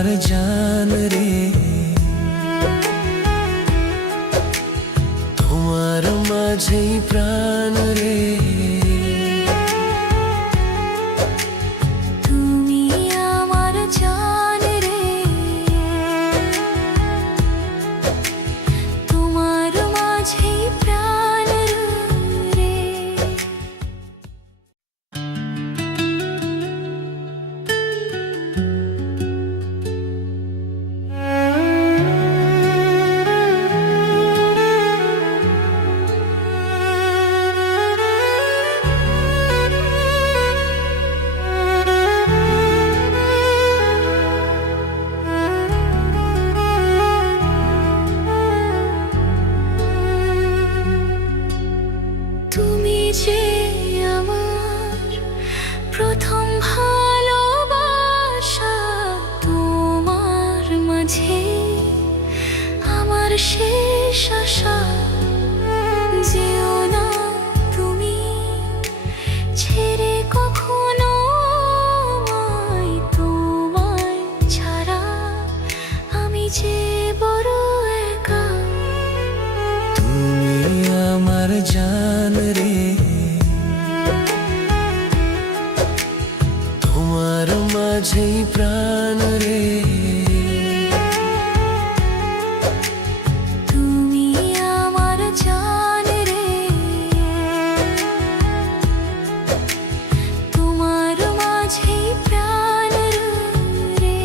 আমার জান রে, তোমার মাঝেই প্রাণ রে। তুমি আমার জান রে, তোমার মাঝেই প্রাণ রে। তুমি যে আমার প্রথম ভালোবাসা, তোমার মাঝে আমার শেষ আশা। যেও না তুমি ছেড়ে কখনো আমায়, তোমায় ছাড়া আমি যে বড় একা। তুমি আমার জান রে, তোমার মাঝেই প্রাণ রে। তুমি আমার জান রে, তোমার মাঝেই প্রাণ রে।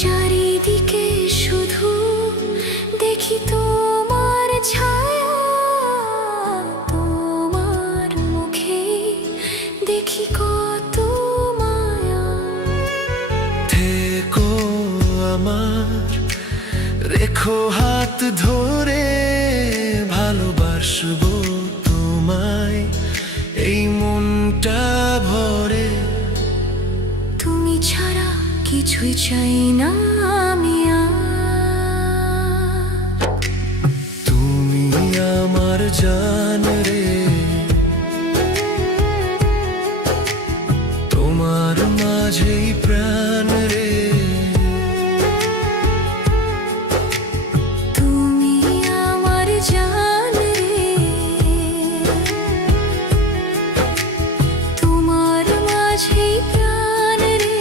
চারিদিকে শুধু দেখি তোমার ছায়া, তোমার মুখে দেখি কত মায়া। থেকো আমার, রেখো হাত ধরে, ভালোবাসবো তোমায় এই মনটা ভরে। তুমি ছাড়া কিছুই চাই না আমি আর। তুমি আমার জান রে, তোমার মাঝেই প্রাণ রে। তুমি আমার জান রে, তোমার মাঝেই প্রাণ রে।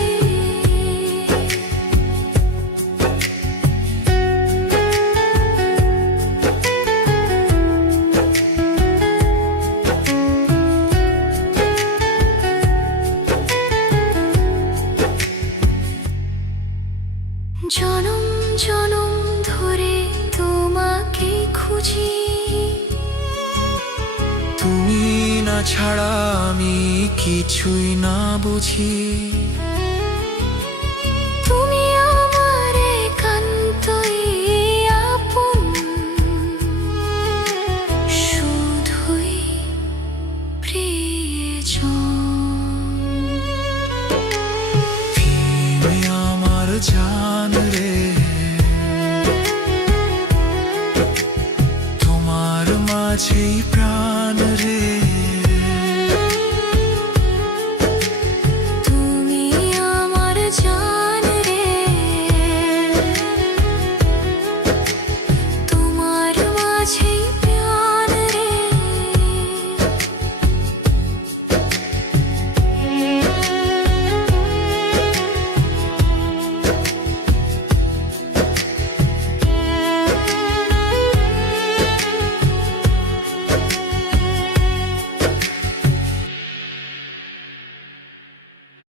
জনম জনম ধরে তোমাকে খুঁজি, তুমি না ছাড়া আমি কিছুই না বুঝি। তুমি আমার একান্তই আপন, শুধুই প্রিয়জন। তুমি আমার জান রে, তোমার মাঝেই প্রাণ